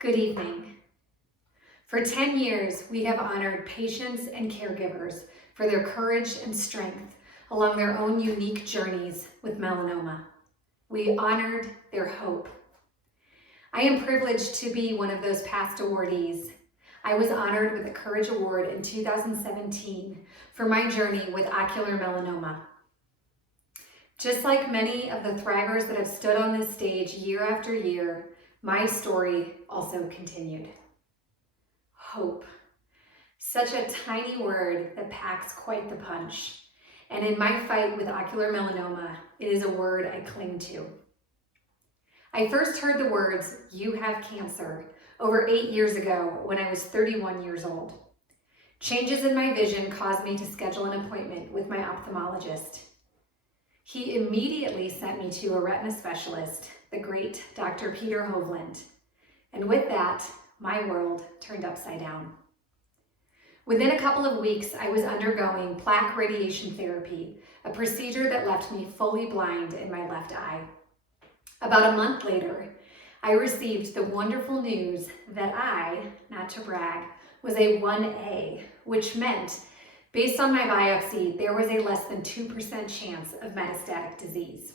Good evening. For 10 years, we have honored patients and caregivers for their courage and strength along their own unique journeys with melanoma. We honored their hope. I am privileged to be one of those past awardees. I was honored with a Courage Award in 2017 for my journey with ocular melanoma. Just like many of the thrivers that have stood on this stage year after year, my story also continued. Hope. Such a tiny word that packs quite the punch. And in my fight with ocular melanoma, it is a word I cling to. I first heard the words, "You have cancer," over 8 years ago when I was 31 years old. Changes in my vision caused me to schedule an appointment with my ophthalmologist. He immediately sent me to a retina specialist, the great Dr. Peter Hovland. And with that, my world turned upside down. Within a couple of weeks, I was undergoing plaque radiation therapy, a procedure that left me fully blind in my left eye. About a month later, I received the wonderful news that I, not to brag, was a 1A, which meant, based on my biopsy, there was a less than 2% chance of metastatic disease.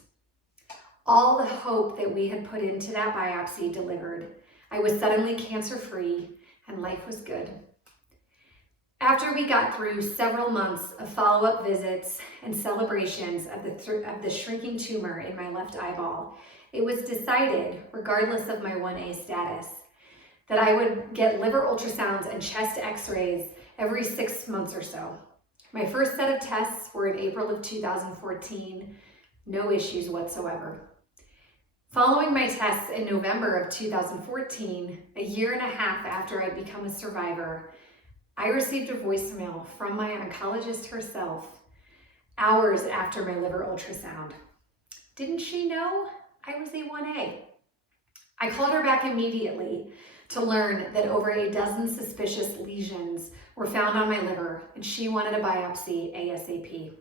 All the hope that we had put into that biopsy delivered. I was suddenly cancer-free and life was good. After we got through several months of follow-up visits and celebrations of the shrinking tumor in my left eyeball, it was decided, regardless of my 1A status, that I would get liver ultrasounds and chest x-rays every 6 months or so. My first set of tests were in April of 2014, no issues whatsoever. Following my tests in November of 2014, a year and a half after I'd become a survivor, I received a voicemail from my oncologist herself, hours after my liver ultrasound. Didn't she know I was a 1A? I called her back immediately to learn that over a dozen suspicious lesions were found on my liver, and she wanted a biopsy ASAP.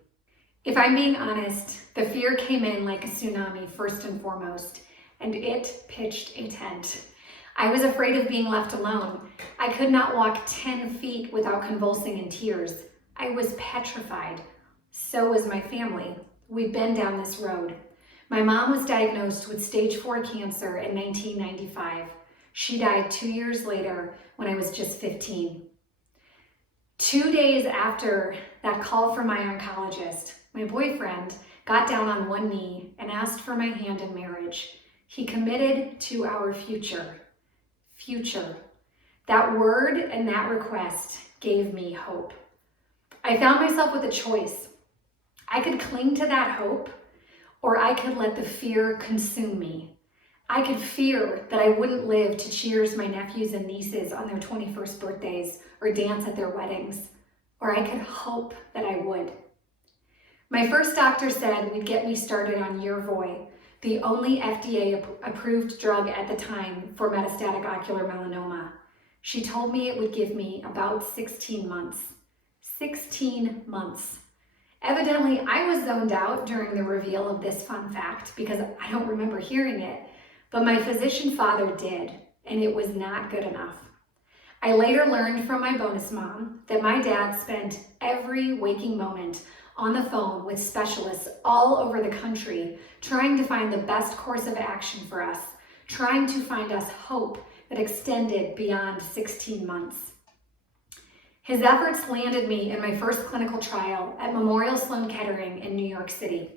If I'm being honest, the fear came in like a tsunami first and foremost, and it pitched a tent. I was afraid of being left alone. I could not walk 10 feet without convulsing in tears. I was petrified. So was my family. We've been down this road. My mom was diagnosed with stage 4 cancer in 1995. She died 2 years later when I was just 15. 2 days after that call from my oncologist, my boyfriend got down on one knee and asked for my hand in marriage. He committed to our future. Future. That word and that request gave me hope. I found myself with a choice. I could cling to that hope, or I could let the fear consume me. I could fear that I wouldn't live to cheers my nephews and nieces on their 21st birthdays or dance at their weddings, or I could hope that I would. My first doctor said we'd get me started on Yervoy, the only FDA-approved drug at the time for metastatic ocular melanoma. She told me it would give me about 16 months. 16 months. Evidently, I was zoned out during the reveal of this fun fact because I don't remember hearing it, but my physician father did, and it was not good enough. I later learned from my bonus mom that my dad spent every waking moment on the phone with specialists all over the country, trying to find the best course of action for us, trying to find us hope that extended beyond 16 months. His efforts landed me in my first clinical trial at Memorial Sloan Kettering in New York City.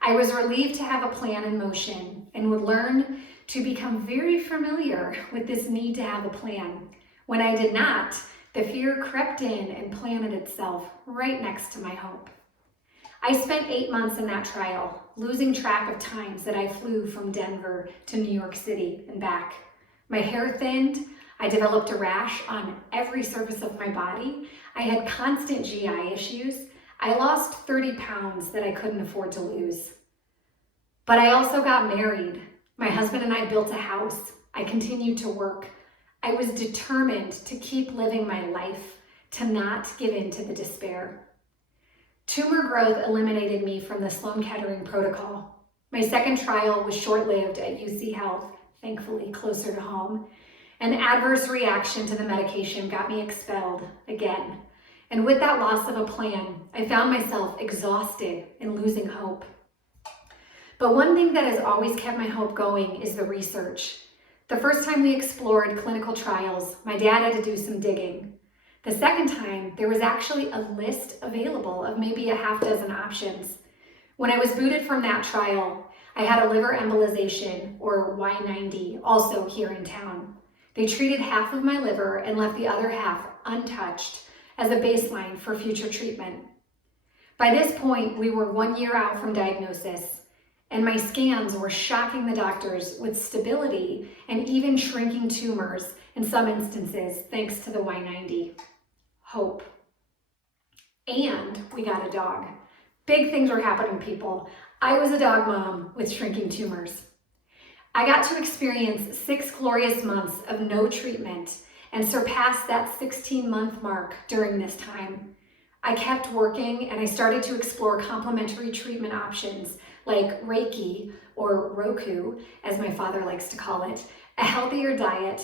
I was relieved to have a plan in motion and would learn to become very familiar with this need to have a plan. When I did not, the fear crept in and planted itself right next to my hope. I spent 8 months in that trial, losing track of times that I flew from Denver to New York City and back. My hair thinned. I developed a rash on every surface of my body. I had constant GI issues. I lost 30 pounds that I couldn't afford to lose. But I also got married. My husband and I built a house. I continued to work. I was determined to keep living my life, to not give in to the despair. Tumor growth eliminated me from the Sloan Kettering protocol. My second trial was short-lived at UC Health, thankfully closer to home, An adverse reaction to the medication got me expelled again. And with that loss of a plan, I found myself exhausted and losing hope. But one thing that has always kept my hope going is the research. The first time we explored clinical trials, my dad had to do some digging. The second time, there was actually a list available of maybe a half dozen options. When I was booted from that trial, I had a liver embolization, or Y90, also here in town. They treated half of my liver and left the other half untouched as a baseline for future treatment. By this point, we were 1 year out from diagnosis, and my scans were shocking the doctors with stability and even shrinking tumors in some instances, thanks to the Y90. Hope. And we got a dog. Big things were happening, people. I was a dog mom with shrinking tumors. I got to experience 6 glorious months of no treatment and surpassed that 16-month mark during this time. I kept working and I started to explore complementary treatment options like Reiki, or Roku, as my father likes to call it, a healthier diet,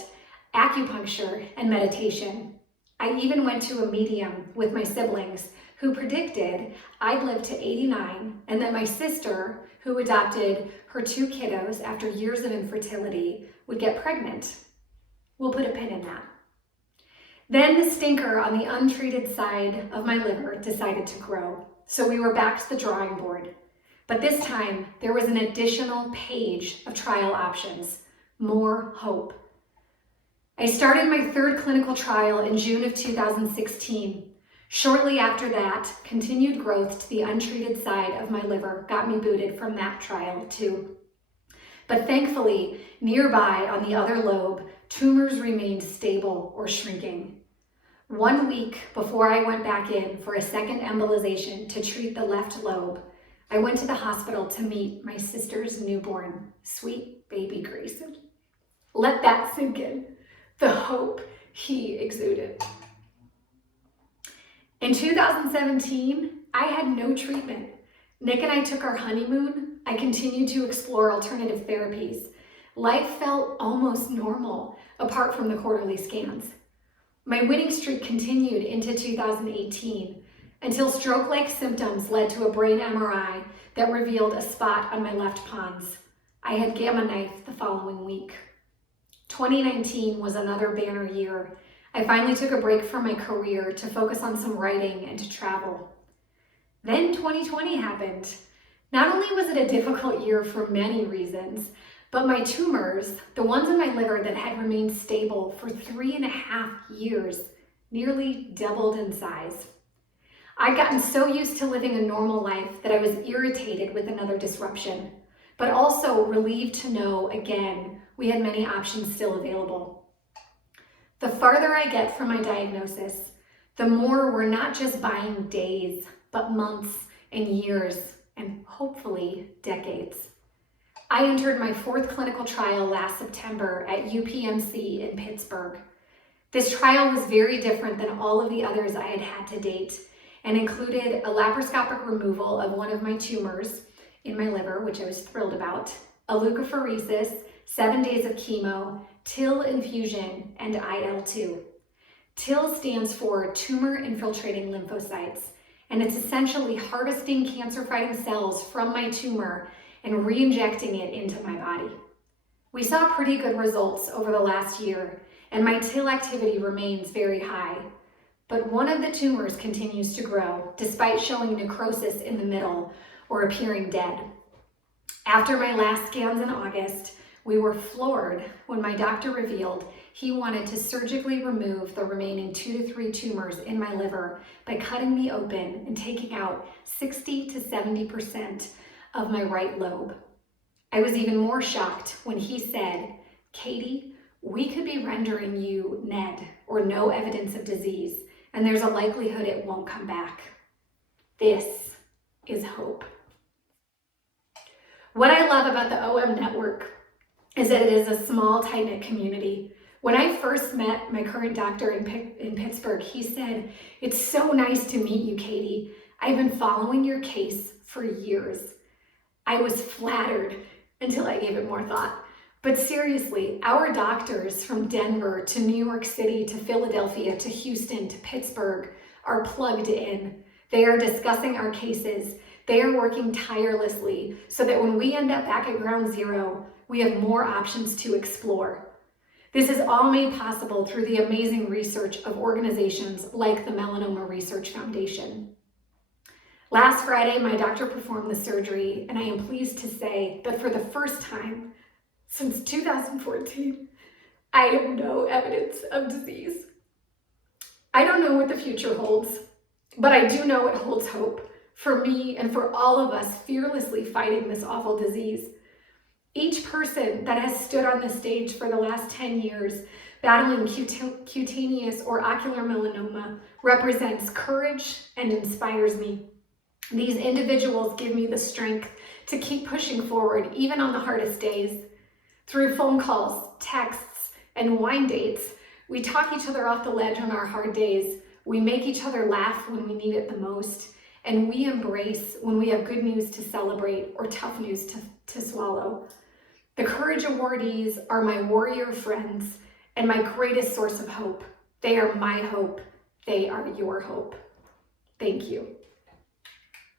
acupuncture, and meditation. I even went to a medium with my siblings who predicted I'd live to 89, and that my sister, who adopted her 2 kiddos after years of infertility, would get pregnant. We'll put a pin in that. Then the stinker on the untreated side of my liver decided to grow, so we were back to the drawing board. But this time, there was an additional page of trial options, more hope. I started my 3rd clinical trial in June of 2016. Shortly after that, continued growth to the untreated side of my liver got me booted from that trial too. But thankfully, nearby on the other lobe, tumors remained stable or shrinking. 1 week before I went back in for a second embolization to treat the left lobe, I went to the hospital to meet my sister's newborn, sweet baby Grayson. Let that sink in, the hope he exuded. In 2017, I had no treatment. Nick and I took our honeymoon. I continued to explore alternative therapies. Life felt almost normal, apart from the quarterly scans. My winning streak continued into 2018, until stroke-like symptoms led to a brain MRI that revealed a spot on my left pons. I had gamma knife the following week. 2019 was another banner year. I finally took a break from my career to focus on some writing and to travel. Then 2020 happened. Not only was it a difficult year for many reasons, but my tumors, the ones in my liver that had remained stable for 3.5 years, nearly doubled in size. I'd gotten so used to living a normal life that I was irritated with another disruption, but also relieved to know, again, we had many options still available. The farther I get from my diagnosis, the more we're not just buying days, but months and years, and hopefully decades. I entered my 4th clinical trial last September at UPMC in Pittsburgh. This trial was very different than all of the others I had had to date, and included a laparoscopic removal of one of my tumors in my liver, which I was thrilled about, a leukapheresis, 7 days of chemo, TIL infusion, and IL-2. TIL stands for tumor infiltrating lymphocytes, and it's essentially harvesting cancer-fighting cells from my tumor and re-injecting it into my body. We saw pretty good results over the last year, and my TIL activity remains very high. But one of the tumors continues to grow, despite showing necrosis in the middle or appearing dead. After my last scans in August, we were floored when my doctor revealed he wanted to surgically remove the remaining 2 to 3 tumors in my liver by cutting me open and taking out 60 to 70% of my right lobe. I was even more shocked when he said, "Katie, we could be rendering you NED, or no evidence of disease, and there's a likelihood it won't come back." This is hope. What I love about the OM network is that it is a small, tight-knit community. When I first met my current doctor in Pittsburgh, he said, "It's so nice to meet you, Katie. I've been following your case for years." I was flattered until I gave it more thought. But seriously, our doctors from Denver to New York City to Philadelphia to Houston to Pittsburgh are plugged in. They are discussing our cases. They are working tirelessly so that when we end up back at ground zero, we have more options to explore. This is all made possible through the amazing research of organizations like the Melanoma Research Foundation. Last Friday, my doctor performed the surgery, and I am pleased to say that for the first time since 2014, I have no evidence of disease. I don't know what the future holds, but I do know it holds hope for me and for all of us fearlessly fighting this awful disease. Each person that has stood on the stage for the last 10 years battling cutaneous or ocular melanoma represents courage and inspires me. These individuals give me the strength to keep pushing forward even on the hardest days. Through phone calls, texts, and wine dates, we talk each other off the ledge on our hard days. We make each other laugh when we need it the most, and we embrace when we have good news to celebrate or tough news to swallow. The Courage Awardees are my warrior friends and my greatest source of hope. They are my hope. They are your hope. Thank you.